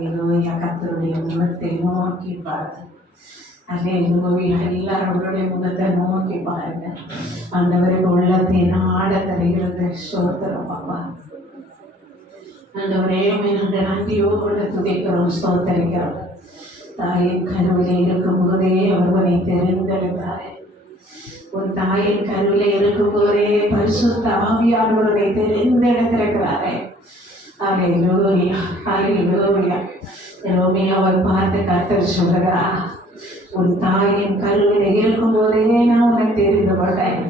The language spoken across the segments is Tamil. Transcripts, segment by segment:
அல்லேலூயா. கர்த்தருடைய முகத்தை நோக்கி பார்த்து அல்லேலூயா. எல்லாரும் அவருடைய முகத்தை நோக்கி பாருங்க. ஆண்டவருக்கு உள்ளத்தை நாட தருகிறது. ஸ்தோத்திரம் அப்பா. ஆண்டவரே நாங்கள் நன்றியோடு துதிக்கிறோம், ஸ்தோத்தரிக்கிறோம். தாயின் கருவிலே இருக்கும் போதே ஒருவனை தெரிந்தெடுத்தாரே. ஒரு தாயின் கருவிலே இருக்கும் போதே பரிசுத்த ஆவியானவரை தெரிந்தெடுத்திருக்கிறாரே. அல்லேலூயா, அல்லேலூயா. ரோமியாவை பார்த்து கர்த்தர் சொல்லுகிறார், உன் தாயின் கருவிலே இருக்கும் போதே நான் உன்னை தெரிந்து கொண்டேன்.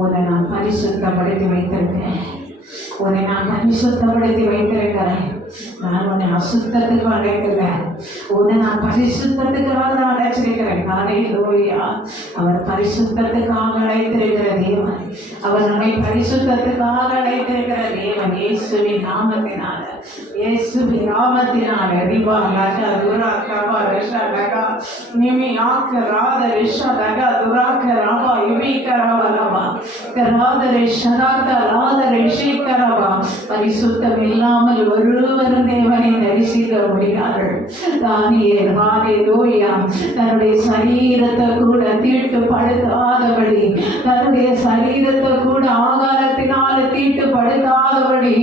உன்னை நான் பரிசுத்தப்படுத்தி வைத்திருக்கிறேன். உன்னை நான் பரிசுத்தப்படுத்தி வைத்திருக்கிறேன். நான் உன்னை அசுத்தத்துக்கு அழைக்கிறேன். உன்னை நான் பரிசுத்தத்துக்காக அழைச்சிருக்கிறேன். அல்லேலூயா. அவர் பரிசுத்தத்துக்காக அழைத்திருக்கிற தேவன். அவர் நம்மை பரிசுத்தத்துக்காக அழைத்திருக்கிற தேவன். இயேசுவின் நாமத்தினால, இயேசுவின் நாமத்தினால ரிவா லகா துராகா ரஷா லகா நிமி ஆக்க ராத ரிஷா லகா துராக ராபா யுவிகரவலவா கராத ரிஷராத ராத ரிஷிகரவா. பரிசுத்தம் இல்லாமல் ஒருவரும் தேவனை தரிசிக்க முடியார்கள். தானியேல் ஹல்லேலூயா தன்னுடைய சரீரத்தை கூட தீட்டுப்படுத்தாதபடி, தன்னுடைய சரீரத்தை கூட ஆகாரத்தினால தீட்டுப்படுத்தாதபடி,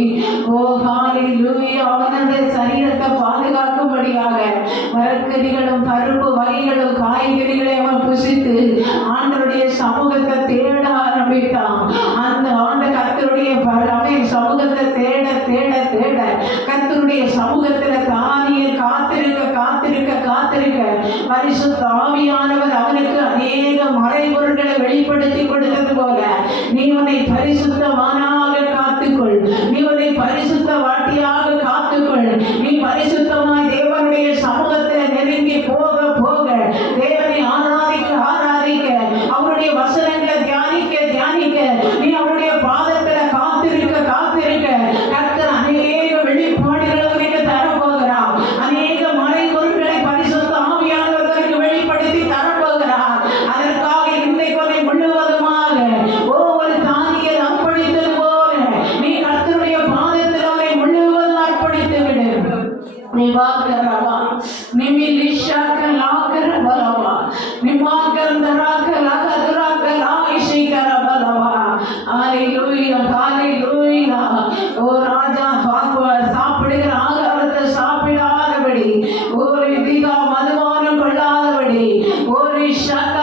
ஓ ஹல்லேலூயா, அவனுடைய சரீரத்தை பாதுகாக்கும்படியாக மரக்கறிகளும் பருப்பு வகைகளும் காய்கறிகளை அவன் புசித்து ஆண்டவருடைய சமூகத்தை தேட ஆரம்பித்தான். அந்த ஆண்டு கர்த்தருடைய சமூகத்தை தேட தேட தேட கர்த்தருடைய சமூகத்துல தானியேல் காத்திருக்க காத்திருக்க காத்திருக்க பரிசுத்த ஆவியானவர் அவனுக்கு அநேக மறைபொருட்களை வெளிப்படுத்தி கொடுத்தது போல, நீ உன்னை பரிசுத்தவானாக காத்துக்கொள், நீ உன்னை பரிசுத்த வாட்டியாக காத்துக்கொள், நீ பரிசுத்தமாய் தேவனுடைய சமூகத்தில் நெருங்கி போக போக, தேவனை ஆராதிக்க ஆராதிக்க, அவருடைய வசனங்களை தியானிக்க தியானிக்க, நீ அவருடைய பாதத்துல காத்திருக்க காத்திருக்க, கர்த்தர் அநேக வெளிப்பாடுகளை உனக்கு தரப்போகிறார். அநேக மறைபொருட்களை பரிசுத்த ஆவியானவர்களுக்கு வெளிப்படுத்தி தரப்போகிறார். அதற்காக இன்றைக்கு உன்னை முழுவதுமாக ஒவ்வொரு தானியேல் அர்ப்பணித்தது போல நீ கர்த்தருடைய பாதத்தில் அவரை முழுவதும் அர்ப்பணித்து விடு. நிவாகரவா நிமிலிஷாக லாகரவலவா நிமாகந்தராக லகதுராக லாயிஷிகரவலவா. அல்லேலூயா, அல்லேலூயா. ஓ ராஜா, சாப்பிடுகிற ஆகாரத்தை சாப்பிடாதபடி, ஒரு திகா மதுபானம் கொள்ளாதபடி, ஒரு ஷக்க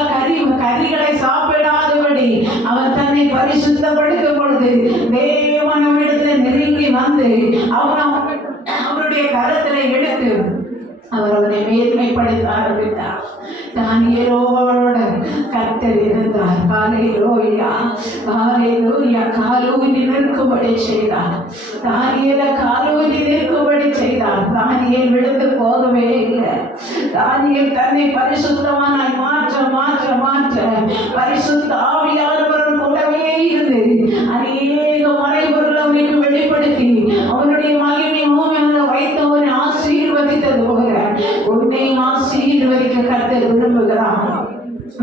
கரிகளை சாப்பிடாதபடி அவர் தன்னை பரிசுத்தப்படுத்தும் பொழுது தேவனிடத்தில் நெருங்கி வந்து அவருடைய கரத்திலே எடுத்து அவர் அவரை மேன்மைப்படுத்த ஆரம்பித்தார். தானியேலோடு கர்த்தர் இருந்தார். ஹல்லேலூயா, ஹல்லேலூயா. காலூன்றி நிற்கும்படி செய்தார். தானியேலை காலூன்றி நிற்கும்படி செய்தார். தானியேல் விழுந்து போகவே இல்லை. தானியேல் தன்னை பரிசுத்தமானாய் மாற்ற மாற்ற மாற்ற பரிசுத்த ஆவியானவர் கூடவே இருந்து அநேக மறைபொருள் அவனுக்கு வெளிப்படுத்தி அவனுடைய மகிமை பூமியில வைத்தவனை ஆசீர்வதித்தது போல உன்னை ஆசீர்வதிக்க கர்த்தர் விரும்புகிறான்.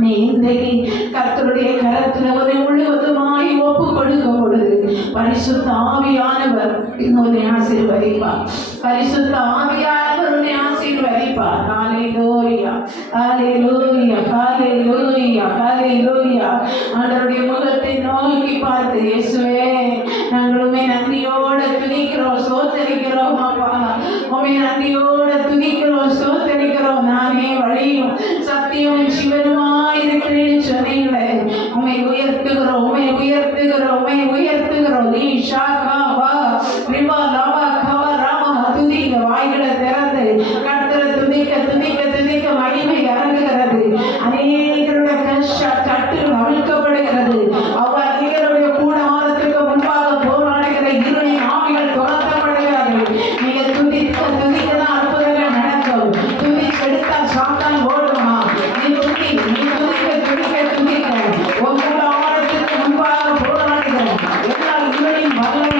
நீ இன்றைக்கு கர்த்தருடைய கரத்தில் உன்னை முழுவதுமாய் ஒப்பு கொடுக்கும் பொழுது பரிசுத்த ஆவியானவர் உன்னை ஆசீர்வதிப்பார். பரிசுத்த ஆவியானவர் உன்னை ஆசீர்வதிப்பார். ஹல்லேலூயா, ஹல்லேலூயா, ஹல்லேலூயா, ஹல்லேலூயா. ஆண்டவருடைய முகத்தை நோக்கி பார்த்து, இயேசுவே நாங்களுமே நன்றியோட துதிக்கிறோம், சோத்தரிக்கிறோம். அப்பா உண்மை நன்றியோட துதிக்கிறோம், சோத்தரிக்கிறோம். நானே வழியும் சத்தியமும் ஜீவனுமாய் இருக்கிறேன் சொன்னீங்களே, உண்மை உயர்த்துகிறோம், உண்மை உயர்த்துகிறோம், உண்மை உயர்த்துகிறோம். நீ ஷாகா வா ரிவா லவா கவா ராமா துதிக்க வாய்களை திறந்து கர்த்தரை துதிக்க துதிக்க துதிக்க மகிமை இறங்குகிறது. அநேகருடைய கட்டுகள் அவிழ்க்கப்படுகிறது. அநேகருடைய கூடாரத்துக்கு முன்பாக போராடுகிற இருளின் ஆவிகள் துரத்தப்படுகிறது. நீங்க துதிக்க துதிக்க தான் அற்புதங்கள் நடக்கும். துதிச்சு எடுத்தால் சாத்தான் ஓடுமா? நீ துதிக்க துதிக்க துதிக்க உன் கூடாரத்துக்கு முன்பாக போராடுகிற எல்லா இருளின் வல்லமை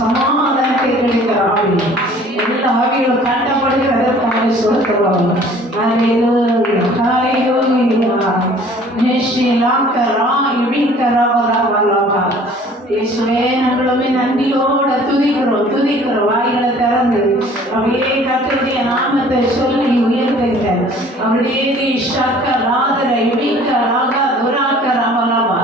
சமாதானத்தை கிடைக்கிற ஆவி எல்லா ஆவிகளும் கட்டப்படுகிறதற்காக சொல்கிறோம். ஹல்லேலூயா ஹல்லேலூயா நிஷ்லாக்கரா இவிக்கரவரவலவா இயேசுவே நாங்களுமே நன்றியோட துதிக்கிறோம் வாய்களை திறந்து அப்படியே கர்த்தருடைய நாமத்தை சொல்லி உயர்த்துங்க. அப்படியே ஷக்கராதர இவிக்கராக துராக்கரவலவா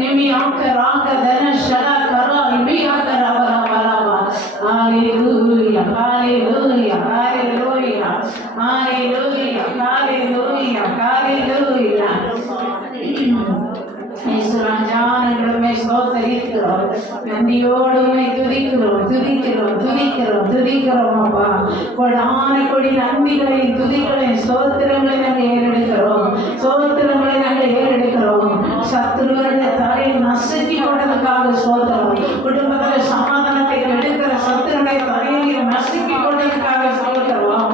நிமியாக்கராக தனஷலக்கரா இவிக்கரவலவலவா. ஹல்லேலூயா ஹல்லேலூயா ஹல்லேலூயா ஹல்லேலூயா ஹல்லேலூயா ஹல்லேலூயா. ஞானங்களுமே ஸ்தோத்தரிக்கிறோம், நன்றியோடுமே துதிக்கிறோம் அப்பா. கொடி நன்றிகளை துதிகளை சோத்திரங்களை நாங்கள் ஏறெடுக்கிறோம். சத்துருவருடைய தலையை நசுக்கி கொண்டதுக்காக சோத்திரம். குடும்பத்தில் சமாதானத்தை எடுக்கிற சத்துருடைய தலையை நசுக்கி கொண்டதுக்காக சோத்திரம்.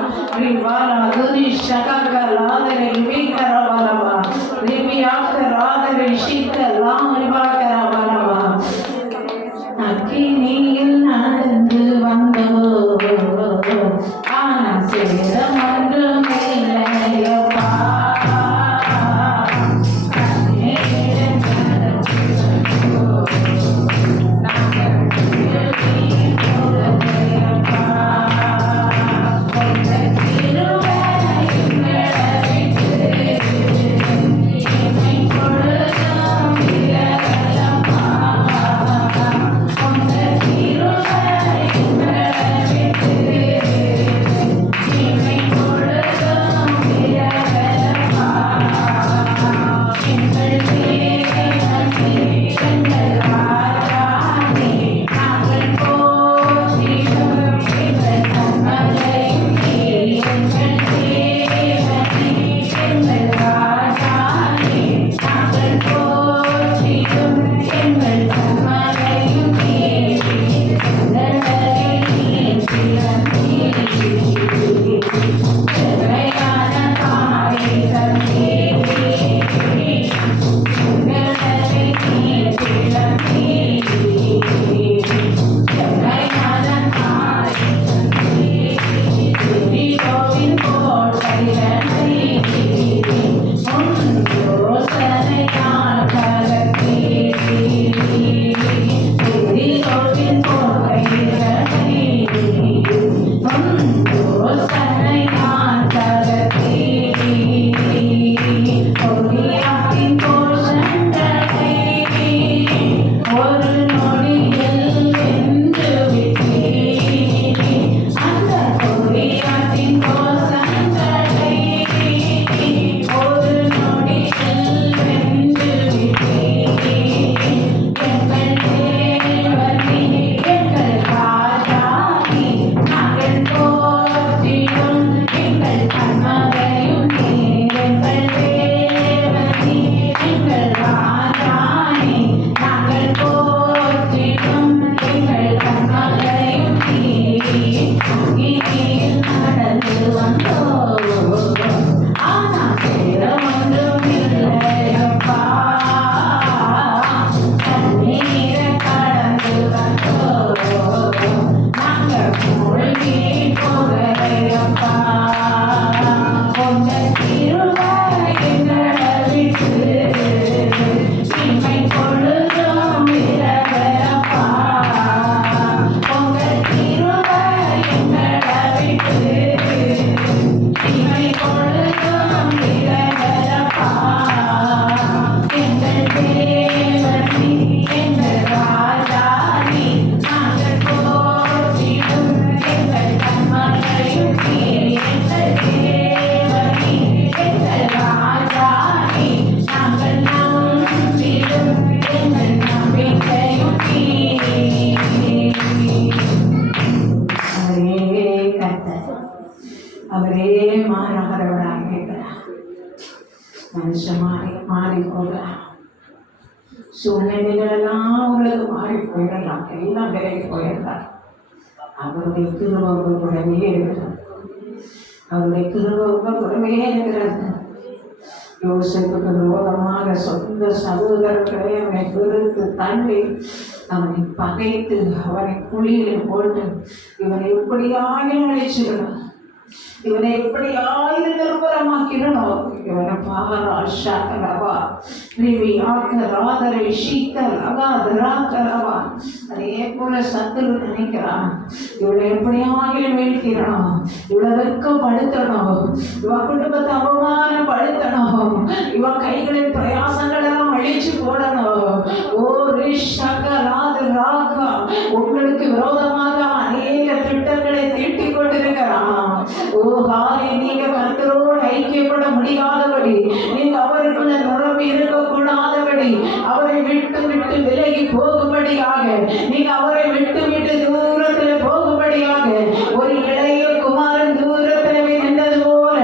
அக்கினியில் நடந்து வந்தோ ஆனா சேதம் ஒன்றும் இல்லையப்பா. மனுஷன் மாறி போகலாம், சூழ்நிலைகளெல்லாம் உங்களுக்கு மாறி போயிடலாம், எல்லாம் விலகி போயிடலாம். அவருடைய கிருபை கூடவே இருக்கிறது. அவருடைய கிருபை கூடவே இருக்கிறது. யோசேப்புக்கு விரோதமாக சொந்த சகோதரர்களை அவனை வெறுத்து தள்ளி அவனை பகைத்து அவனை குழியில் போட்டு இவனை எப்படியாக அழிச்சிடணும், இவனை எப்படி ஆயிரம் நிர்பரமாக்கிறனும், இவனை பாராஷாக்கரவா ரிவி ஆக்கராதரை ஷீக்கரவா தராக்கரவா. அதே போல சத்துரு நினைக்கிறான், இவளை எப்படி ஆயிரம் வீழ்த்திடணும், இவளை வெட்கப்படுத்தணும், இவ குடும்பத்தை அவமானப்படுத்தணும், இவ கைகளின் பிரயாசங்கள் எல்லாம் அழிச்சு போடணும். ஓ ரிஷகராத ராகா, உங்களுக்கு விரோதமாக அநேக திட்டங்களை தீட்டிக் கொண்டிருக்கிறான். ஓ ஹாலே, நீங்க கர்த்தரோடு ஐக்கியப்பட முடியாதபடி, நீங்க அவருக்குள்ள நிரம்பி இருக்கக்கூடாதபடி, அவரை விட்டு விட்டு விலகி போகும்படியாக, நீங்க அவரை விட்டு விட்டு தூரத்தில் போகும்படியாக, ஒரு இளைய குமாரன் தூரத்தில் நின்றது போல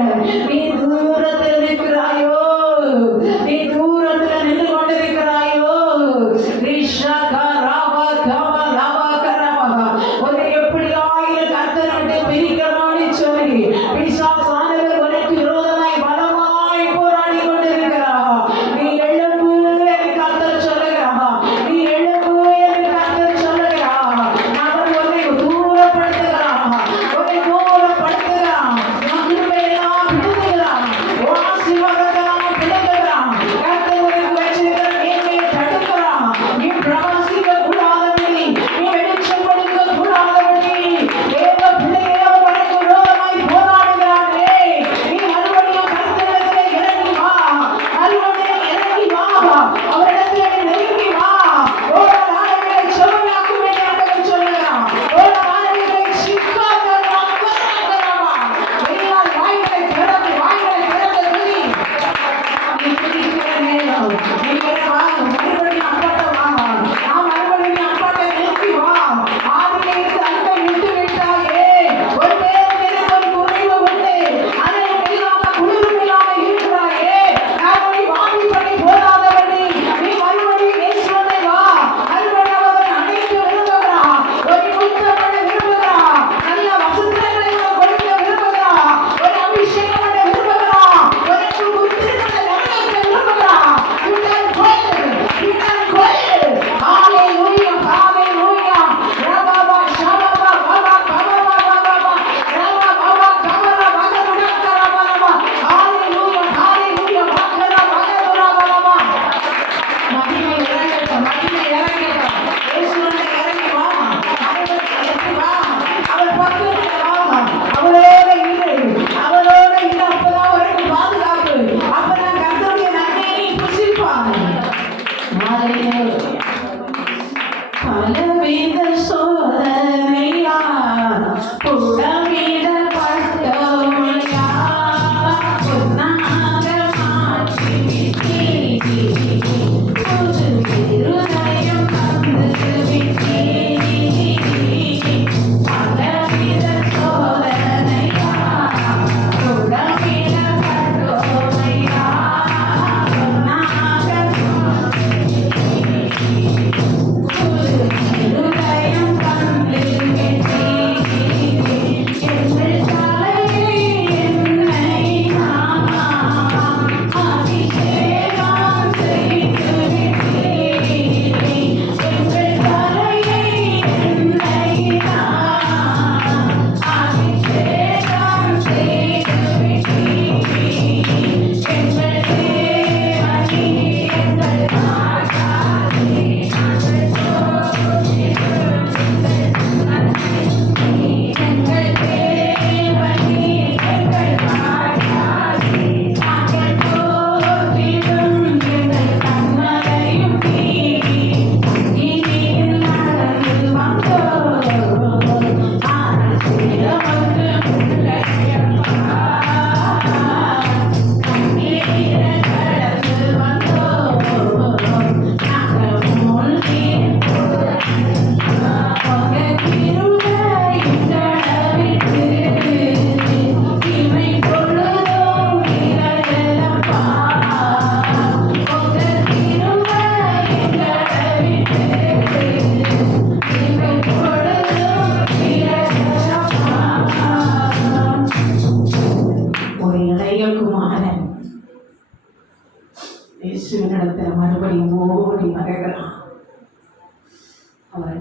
நீ தூரத்தில் நிற்கிறாயோ, நீ தூரத்தில் நின்று கொண்டிருக்கிறாயோ. ஒரு எப்படி ஆயிரம் கர்த்தர் விட்டு பிரிக்கணும்னு சொல்லி பிசாசானவர் உனக்கு விரோதமாய் பலமாய் போராடி கொண்டிருக்கிறார். நீ எழும்பு என்று கர்த்தர் சொல்லுகிறார், நீ எழும்பு என்று கர்த்தர் சொல்லுகிறார்.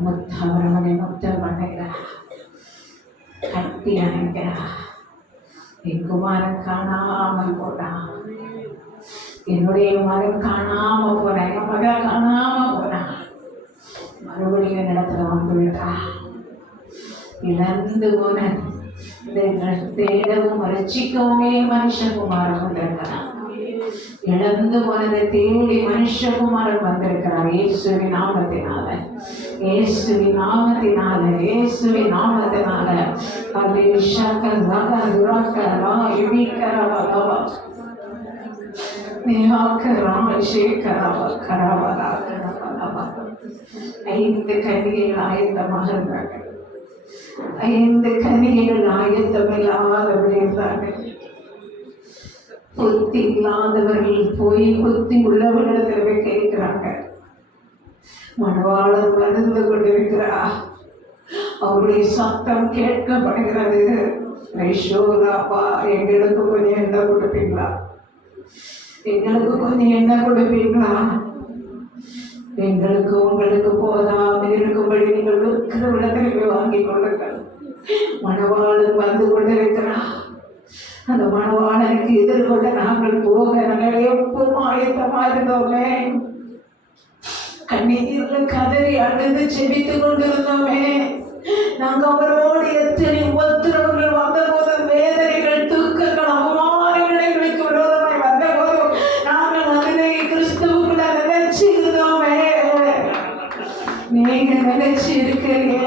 அவனை முத்தம் பண்ணுகிறார், கட்டி அணைக்கிறார். என் குமாரன் காணாமல் போனான், என்னுடைய மகன் காணாம போறான், என் மகன் காணாம போறான். மறுபடியும் இடத்துல வந்து விட்டான். இழந்து போன தேடவும் ரட்சிக்கவுமே மனுஷகுமாரன் வந்திருக்கிறான். இழந்து போனதை தேடி மனுஷகுமாரன் வந்திருக்கிறார். இயேசுவின் நாமத்தினால, இயேசுவின் நாமத்தினால, இயேசுவின் நாமத்தினால. அது விஷாக்கல் வகா துராக்கரா யுமிக்கரவா நியாக்கரா ஷேக்கரவா கரவரா கரவரா. 5 கன்னிகைகள் ஆயத்தமாக இருந்தார்கள். 5 கன்னிகைகள் ஆயத்தமில்லாதவர்கள் இருந்தார்கள். புத்தி இல்லாதவர்கள் போய் புத்தி உள்ளவர்களிடத்தில் போய் கேட்கிறாங்க. மணவாளன் வந்து கொண்டிருக்கிறார், அவருடைய சத்தம் கேட்கப்படுகிறது. ஐஷோராப்பா, எங்களுக்கு கொஞ்சம் எண்ணெய் கொடுப்பீங்களா? எங்களுக்கு கொஞ்சம் எண்ணெய் கொடுப்பீங்களா? எங்களுக்கு உங்களுக்கு போதாமல் இருக்கும்படி நீங்கள் இருக்கிற விளக்கத்தை வாங்கி கொள்ளுங்கள். மணவாளன் வந்து கொண்டிருக்கிறார். அந்த மணவாளனுக்கு எதிர்கொள்ள நாங்கள் போக நாங்கள் எப்பவும் ஆயத்தமா இருந்தோமே. கண்ணீர்ல கதறி அழுது செபித்து கொண்டிருந்தோமே. நாங்கள் அவரோடு எத்தனை உபத்திரவங்கள் வந்த போது, வேதனைகள், துக்கங்கள், அவமானங்கள் எங்களுக்கு விரோதமாய் வந்த போது நாங்கள் அதிலே கிறிஸ்துவுக்குள்ள நினைச்சு இருந்தோமே. நீங்க நினைச்சு இருக்கிறீங்க,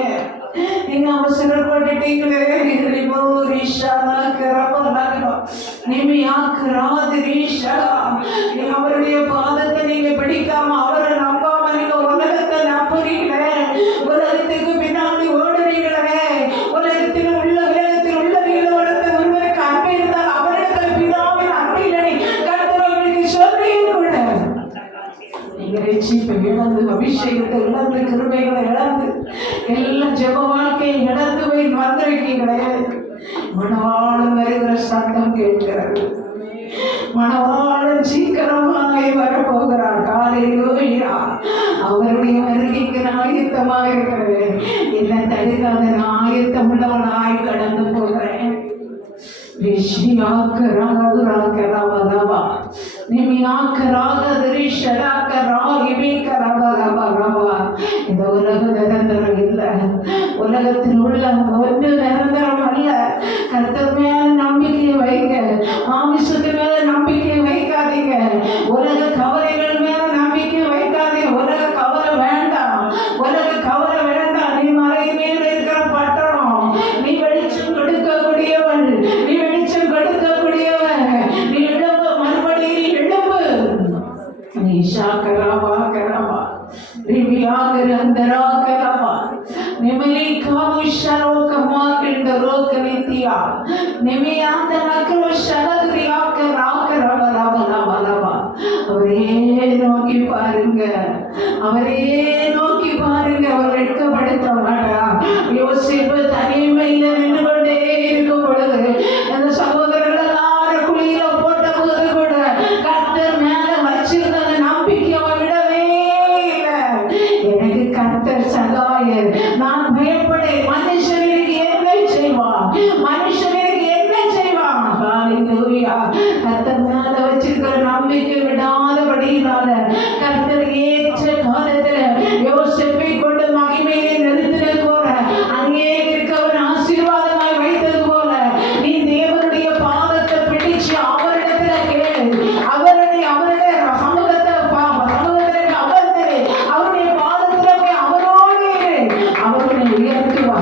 நீங்க அவசரப்பட்டுட்டீங்களே. அவருடைய பாதத்தை நீங்க பிடிக்காம, அவரை நம்பாம நீங்க உலகத்தை நம்புறீங்களே. உலகத்துக்கு பின்னாடி ஓடுறீங்களே. உலகத்தில் உள்ள வேதத்தில் உள்ள வீடோடத்தை ஒருவருக்கு அன்பு இருந்தால் அவரிடத்துல பிதாவின் அன்பில்லை கர்த்தருக்கு சொல்லியும் கூட நீங்க ரட்சிப்பை இழந்து, அபிஷேகத்தை இழந்து, கிருபைகளை இழந்து, எல்லா ஜெப வாழ்க்கையை இழந்து போய் வந்திருக்கீங்களே. மணவாளன் வருகிற சத்தம் கேட்கிறது. மணவாளன் சீக்கிரமாய் வரப்போகிறார். ஹல்லேலூயா. அவருடைய வருகைக்கு நான் ஆயத்தமாக இருக்கிறேன். என்னை தடுக்காத நான் ஆயத்தம் உள்ளவனாய் கடந்து போகிறேன். இந்த உலக நிரந்தரம் இல்லை. உலகத்தில் உள்ள ஒன்று நிரந்தரம் அல்ல. கர்த்தர் மேல நம்பிக்கையை வைங்க. ஆமிஷத்து மேல நம்பிக்கையை வைக்காதீங்க. உலக கவலைகள் மேல நம்பிக்கை வைக்காதீங்க. உலக கவலை வேண்டாம், உலக கவலை வேண்டாம். நீ மலை மேல இருக்கிற பட்டணம், நீ வெளிச்சம் கொடுக்கக்கூடியவன், நீ வெளிச்சம் கொடுக்கக்கூடியவன். நீ எழும்பு, மறுபடியும் நீ எழும்பு. நீ ஷாக்கராவா கராவா ரிவியாகர் அந்தரா கராவா நிமலி காமுஷரோ கமாக்கிண்ட ரோக்கனித்தியா நிமியாந்த நக்ரோ ஷரதுரியா கராகரவலவலவலவா. அவரே நோக்கி பாருங்க, அவரே நோக்கி பாருங்க. அவர் வெட்கப்படுத்த மாட்டா. யோசிப்பு தனிமையில நின்று கொண்டே இருக்கும் பொழுது அந்த சகோதரர்கள் எல்லாரும் குழியில போட்ட போது கூட கர்த்தர் மேல வச்சிருந்த அந்த நம்பிக்கை அவர் விடவே இல்லை. எனக்கு கர்த்தர் சகாயர், நான் பயப்படேன். மனுஷனுக்கு என்ன செய்வான், மனுஷனுக்கு என்ன செய்வான். ஹல்லேலூயா. கர்த்தர் மேல வச்சிருக்கிற நம்பிக்கை விடாதபடினால கர்த்தர் ஏற்ற காலத்துல யோசிப்பை கொண்டு மகிமையை நிறுத்தினது போல, அங்கே இருக்கவன் ஆசீர்வாதமாய் வைத்தது போல, நீ தேவனுடைய பாதத்தை பிடிச்சு அவரிடத்துல கேளு. அவருடைய சமூகத்தை அமர்ந்து அவருடைய பாதத்துல போய் அவரோடு அவருடைய உயர்த்துவா,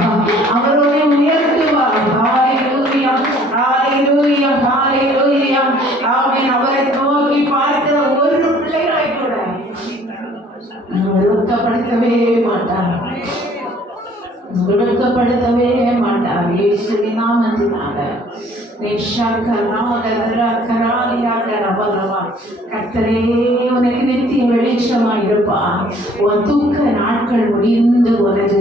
அவருடைய உயர்த்துவா. ஹல்லேலூயா, ஹல்லேலூயா, ஹல்லேலூயா. ஆமென். அவரை நோக்கி பார்க்கிற ஒரு பிள்ளைகளை கூட ஒழுக்கப்படுத்தவே மாட்டார், ஒழுக்கப்படுத்தவே மாட்டார். இயேசுவின் நாமத்தினால கர்த்தரே உனக்கு நித்திய வெளிச்சமாயிருப்பா. உன் துக்க நாட்கள் முடிந்து போனது.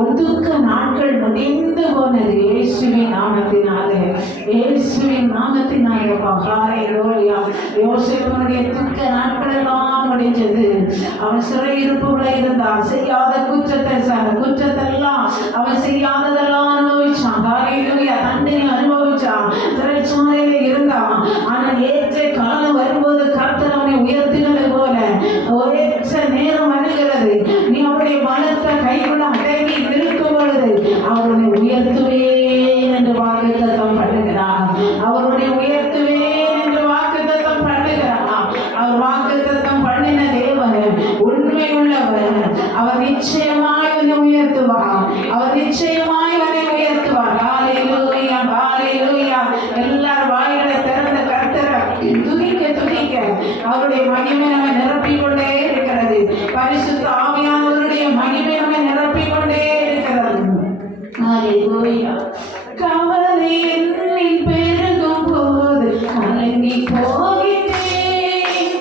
உன் துக்க நாட்கள் முடிந்து போனது. இயேசுவின் நாமத்தினாலே, இயேசுவின் நாமத்தினாலே. ஹல்லேலூயா. யோசேப்புடைய துக்க நாட்கள் எல்லாம் முடிஞ்சது. அவன் சிறையிருப்புல இருந்தான். செய்யாத குற்றத்தெல்லாம் அவன் செய்யாததெல்லாம் அனுபவிச்சான். ஹல்லேலூயா. தண்டனை அனுபவிச்சான். சிறைச்சாலையில இருந்தான். ஆனால் ஏற்ற காலம் வரும்போது கர்த்தர் அவனை உயர்த்தினது போல ஏற்ற நேரம் வருகிறது. நீ அவருடைய பலத்த கைக்குள்ள அடங்கி இருக்கும் பொழுது அவருடைய உயர்த்துவேன் என்று வாக்குத்தத்தம் பண்ணுகிறார். அவருடைய உயர்த்துவேன் என்று வாக்குத்தத்தம் பண்ணுகிறார். அவர் வாக்குத்தத்தம் பண்ணின தேவன் உண்மை உள்ளவர். அவர் நிச்சயமாய் உன்னை உயர்த்துவார். அவர் நிச்சயமாய் உன்னை உயர்த்துவார். ஹல்லேலூயா, ஹல்லேலூயா. எல்லாரும் வாய்களை திறந்த கர்த்தரை துதிக்க அவருடைய மகிமை நம்மை நிரப்பிக்கொண்டே இருக்கிறது. பரிசுத்த ஆவியானவருடைய மகிமை நம்மை நிரப்பிக்கொண்டே இருக்கிறது. ஹல்லேலூயா. கவலை என்னில் பெருகும் போது கலங்கி போகிறேன்.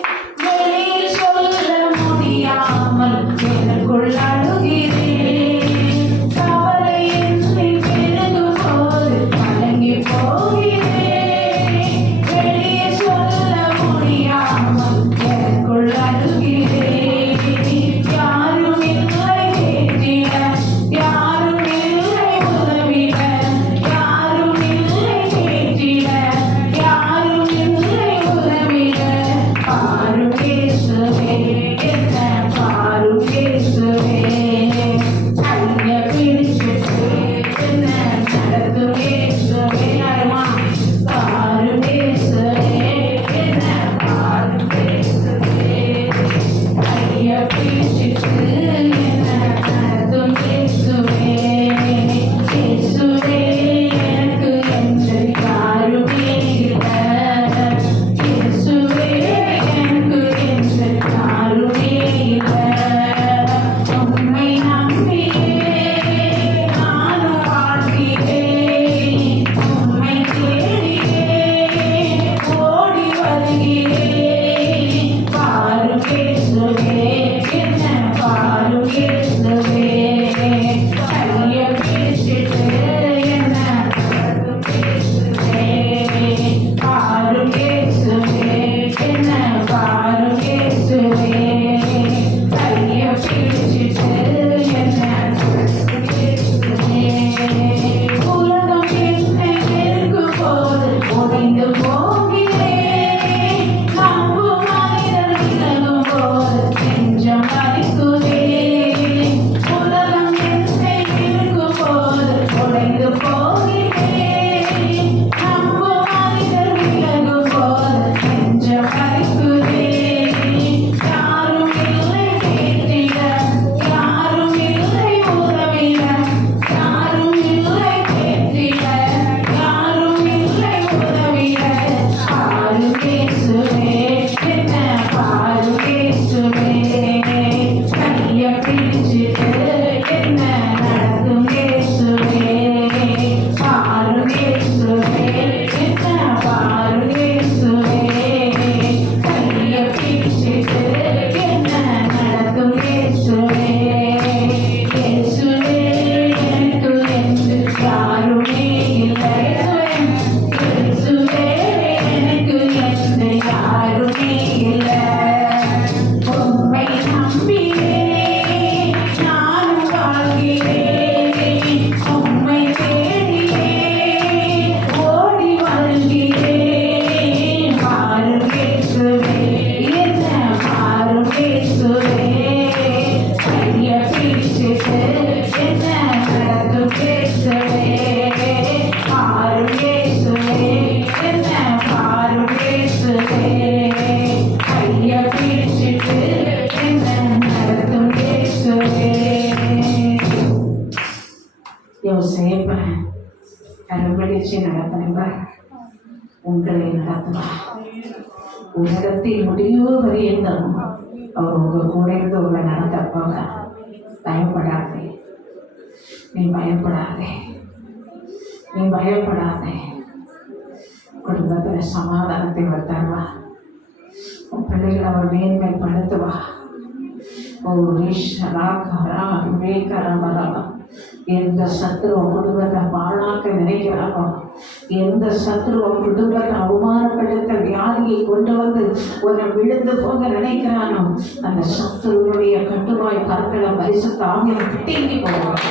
வெளியில் சொல்ல முடியாமல் எனக்குள் அழுகிறேன். கவலை என்னில் பெருகும் போது கலங்கி போகிறேன். வெளியே சொல்ல முடியாமல் எனக்குள் அழுகிறேன். யாரும் இல்லை கேட்டிட, யாரும் இல்லை உதவிட, யாரும் இல்லை கேட்டிட, யாரும் இல்லை உதவிட. பாரும் இயேசுவே, என்ன பாரும் இயேசுவே. கையை பிடிச்சிட்டு என்ன நடத்தும் இயேசுவே. அம்மா, பாரும் இயேசுவே, என்ன பாரும் இயேசுவே. கையை பிடிச்சிட்டு என்ன நடத்தும் இயேசுவே. இயேசுவே, எனக்கு என்று யாருமே இல்லை. இயேசுவே, எனக்கு என்று யாருமே இல்லை. உம்மை நம்பியே நானும் வாழ்கிறேன். உம்மை தேடியே ஓடி வருகிறேன். பாரும் இயேசுவே, என்ன பாரும் இயேசுவே. கையை பிடிச்சிட்டு என்ன நடத்தும் இயேசுவே. பாரும் இயேசுவே, என்ன பாரும் இயேசுவே. கையை பிடிச்சிட்டு என்ன நடத்தும் இயேசுவே. உலகம் என்னை நெருக்கும் போது உடைந்து போகிறேன். நம்பும் மனிதர் விலகும் போது நெஞ்சம் வலிக்குதே. உலகம் என்னை நெருக்கும் போது உடைந்து போகிறேன். நம்பும் மனிதர் விலகும் போது நெஞ்சம் வலிக்குதே. யாரும் இல்லை கேட்டிட, யாரும் இல்லை உதவிட, யாரும் இல்லை கேட்டிட, யாரும் இல்லை உதவிட. பாரும் இயேசுவே, என்ன பாரும் இயேசுவே. கையை பிடிச்சிட்டு என்ன நடத்தும் இயேசுவே. பாரும் இயேசுவே, என்ன பாரும் இயேசுவே. கையை பிடிச்சிட்டு என்ன நடத்தும் இயேசுவே. இயேசுவே, எனக்கு என்று யாருமே இல்லை. இயேசுவே, எனக்கு என்று யாருமே இல்லை. உம்மை நம்பியே நானும் வாழ்கிறேன். உம்மை தேடியே ஓடி வருகிறேன். பாரும் இயேசுவே, என்ன பாரும் இயேசுவே. கையை பிடிச்சிட்டு என்ன நடத்தும் இயேசுவே. பாரும் இயேசுவே, என்ன பாரும் இயேசுவே. கையை பிடிச்சிட்டு என்ன நடத்தும் இயேசுவே. யோசேப்பு கரும்பிடிச்சு நடத்தினவர் உங்களை நடத்துவார். உலகத்தின் முடிவு வரையும் அவர் உங்க கூட இருந்து உங்களை நடத்தப்போங்க. பயப்படாதே, நீ பயப்படாதே, நீ பயப்படாதே. குடும்பத்தில் சமாதானத்தை அவர் தருவார். உன் பிள்ளைகளை அவர் மேன்மைப்படுத்துவா. ஓ ஈஸ்வரா கரா விவேகரமரா. எந்த சத்துருவ குடும்பத்தை பாழாக்க நினைக்கிறானோ, எந்த சத்துருவ குடும்பத்தை அவமானப்படுத்த வியாதியை கொண்டு வந்து ஒரு விழுந்து போக நினைக்கிறானோ, அந்த சத்துருவுடைய கட்டுவாய் கற்களை பரிசுத்த ஆவியானவர் பிடுங்கி போவார்.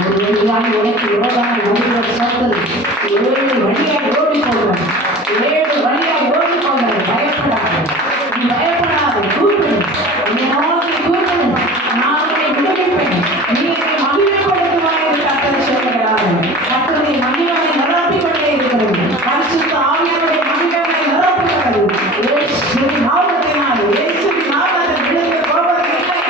ஒரு வழியாக உனக்கு விரோதமாக வருகிற சத்துரு 7 வழியாக ஓடி போகிறார். 7 வழியாக ஓடி போகிறார். பயப்படாது, நீ பயப்படாது. கூப்பிடு, நீ நோக்கி கூப்பிடு, நான் உன்னை விடுவிப்பேன். நீ என்னை மகிமைப்படுத்துவாய் என்று கர்த்தர் சொல்லுகிறார். கர்த்தருடைய மகிமை நிரப்பிக் கொண்டே இருக்கிறது. பரிசுத்த ஆவியானவருடைய மகிமை நிரப்புகிறது. இயேசுவின் நாமத்தினால், இயேசுவின் நாமத்தில் விழுந்து போவது இல்லை.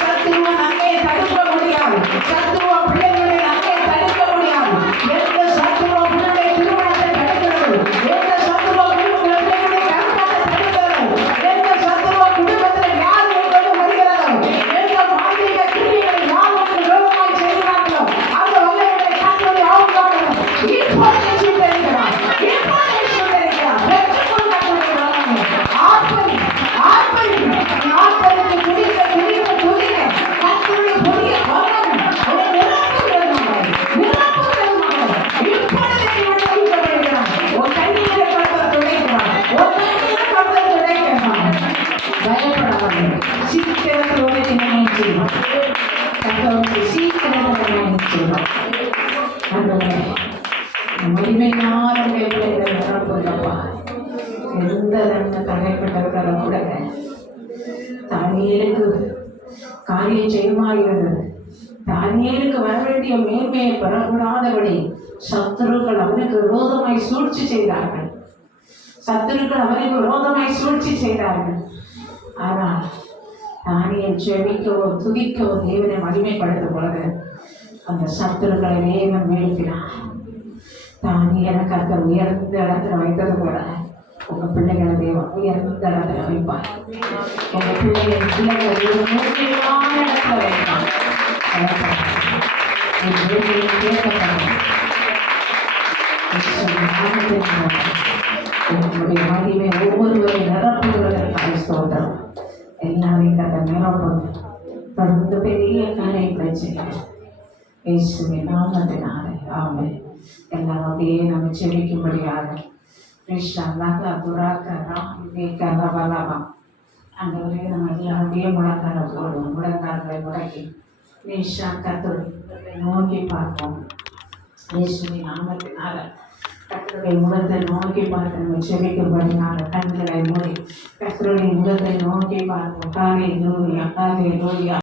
சத்துருவை நன்மையை தடுக்க முடியாது. சத்துருவ பிள்ளைகளை நன்மையை தடுக்க முடியாது. எந்த சத்துருவ பிள்ளைகளை திருமணத்தை தடுக்கிறது, எந்த சத்துருவ பிள்ளைகளை கருத்தாத்தை தடுக்கிறது, எந்த சத்துருவ குடும்பத்தில் யார் கொண்டு வருகிறாரோ, எந்த மாந்திரிக கிரியைகளை யார் வந்து விரோதமாய் செய்கிறார்களோ, அந்த வல்லமையை கர்த்தர் ஆவுகிறார். இப்போதே சுட்டரிக்கிறார், இப்போதே சுட்டரிக்கிறார். பெற்றுக்கொள்ள கர்த்தருடைய வல்லமை. ஆர்ப்பரி, ஆர்ப்பரி, ஆர்ப்பரித்து துதிக்க, துதிக்க, துதிக்க. கர்த்தருடைய புதிய வல்லமை உன்னை நிரப்புகிறது மகளே, நிரப்புகிறது மகளே. இப்பொழுதே நீ விடுவிக்கப்படுகிறாய். உன் கண்ணீரை கர்த்தர் துடைக்கிறார். உன் கண்ணீரை கர்த்தர் துடைக்கிறார். பயப்படாதே. சீக்கிரத்தில் உன்னை நன்மை செய்வார். கர்த்தர் உன்னை சீக்கிரத்தில் நன்மை செய்வார். ஆண்டவரே, மகிமையான உடைய பிள்ளைகளை நிரப்புங்கப்பா. எந்த நன்மை தடைப்பட்டிருக்கிறத கூட தானியேலுக்கு காரியம் செய்யுமாகிறது. தானியேலுக்கு வர வேண்டிய மேன்மையை பெறக்கூடாதபடி சத்துருக்கள் அவனுக்கு விரோதமாய் சூழ்ச்சி செய்தார்கள். சத்துருக்கள் அவனுக்கு விரோதமாய் சூழ்ச்சி செய்தார்கள். ஆனால் தானியேல் ஜெபிக்கவோ துதிக்கவோ தேவனை மகிமைப்படுத்தும் பொழுது அந்த சத்துருக்களை தேவன் வீழ்த்தினார். தானியேலை கர்த்தர் உயர்ந்த இடத்துல வைத்தது போல உங்க பிள்ளைகளை தேவன் உயர்ந்த இடத்துல வைப்பார். உங்க பிள்ளைகளை முக்கியமான இடத்துல வைப்பார். உங்களுடைய மகிமை ஒவ்வொருவரையும் நிரப்புகிறதற்காக ஸ்தோத்திரம். எல்லாரையும் கர்த்தர் நிரப்புங்க. தொடர்ந்து பெரிய காரியங்களை செய்யுங்க. இயேசுவின் நாமத்தினாலே ஆமென். எல்லாம் அப்படியே நம்ம செபிக்கும்படியாக அந்த வரையை நம்ம எல்லாம் அப்படியே முழங்கால போடுவோம். முழங்கால்களை முடக்கி கர்த்தரை நோக்கி பார்ப்போம். இயேசுவின் நாமத்தினால கர்த்தருடைய முகத்தை நோக்கி பார்த்து நம்ம செபிக்கும்படியாக கண்களை மூடி கர்த்தருடைய முகத்தை நோக்கி பார்ப்போம். ஹல்லேலூயா, ஹல்லேலூயா.